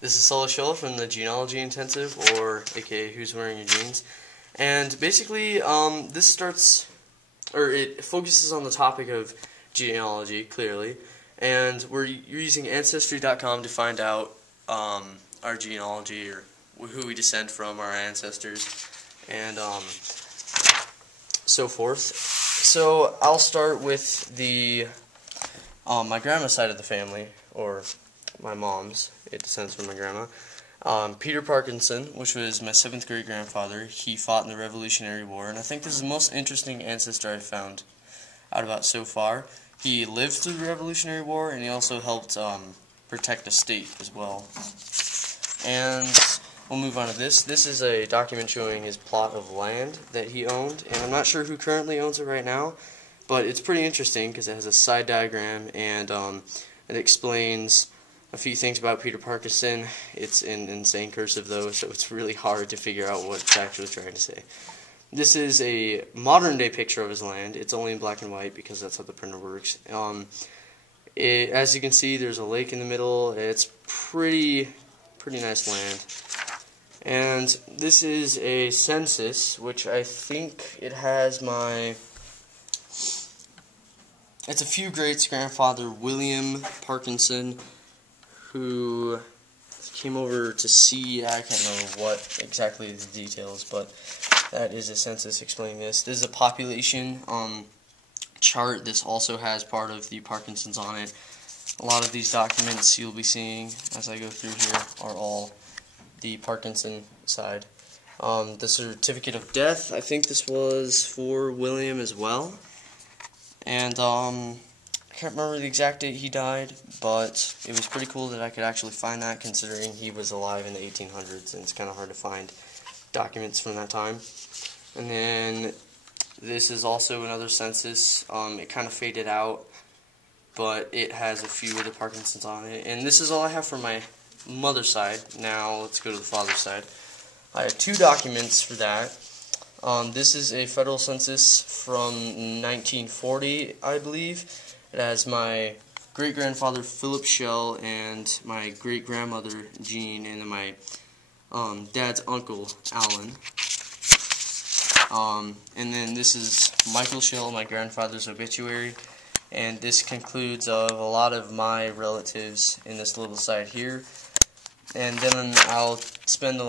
This is Solace from the Genealogy Intensive, or aka Who's Wearing Your Jeans. And basically, this starts, or it focuses on the topic of genealogy, clearly. And you're using Ancestry.com to find out our genealogy, or who we descend from, our ancestors, and so forth. So I'll start with the my grandma's side of the family, or my mom's. It descends from my grandma. Peter Parkinson, which was my 7th great grandfather. He fought in the Revolutionary War, and I think this is the most interesting ancestor I've found out about so far. He lived through the Revolutionary War, and he also helped protect the state as well. And we'll move on to this. This is a document showing his plot of land that he owned, and I'm not sure who currently owns it right now, but it's pretty interesting because it has a side diagram, and it explains a few things about Peter Parkinson. It's in insane cursive though, so it's really hard to figure out what it's actually trying to say. This is a modern day picture of his land. It's only in black and white because that's how the printer works. As you can see, there's a lake in the middle. It's pretty nice land. And this is a census, which I think it has my... It's a few greats grandfather, William Parkinson, who came over to see, I can't remember what exactly the details, but that is a census explaining this. This is a population chart. This also has part of the Parkinsons on it. A lot of these documents you'll be seeing as I go through here are all the Parkinson side. The certificate of death, I think this was for William as well. And I can't remember the exact date he died, but it was pretty cool that I could actually find that, considering he was alive in the 1800s, and it's kind of hard to find documents from that time. And then this is also another census. It kind of faded out, but it has a few of the Parkinsons on it. And this is all I have for my mother's side. Now let's go to the father's side. I have 2 documents for that. This is a federal census from 1940, I believe. It has my great-grandfather Philip Shell and my great-grandmother Jean, and then my dad's uncle Alan. And then this is Michael Shell, my grandfather's obituary, and this concludes of a lot of my relatives in this little side here. And then I'll spend the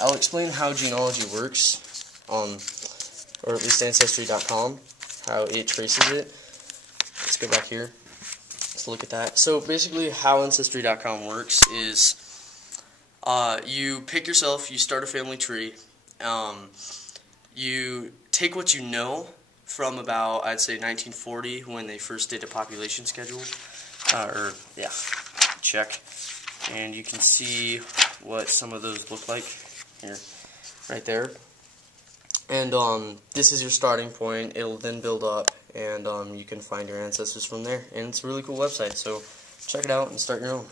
I'll explain how genealogy works, or at least Ancestry.com, how it traces it. Let's go back here. Let's look at that. So basically how Ancestry.com works is you pick yourself, you start a family tree, you take what you know from about, I'd say 1940, when they first did a population schedule, check. And you can see what some of those look like here, right there. And this is your starting point. It'll then build up, and you can find your ancestors from there. And it's a really cool website, so check it out and start your own.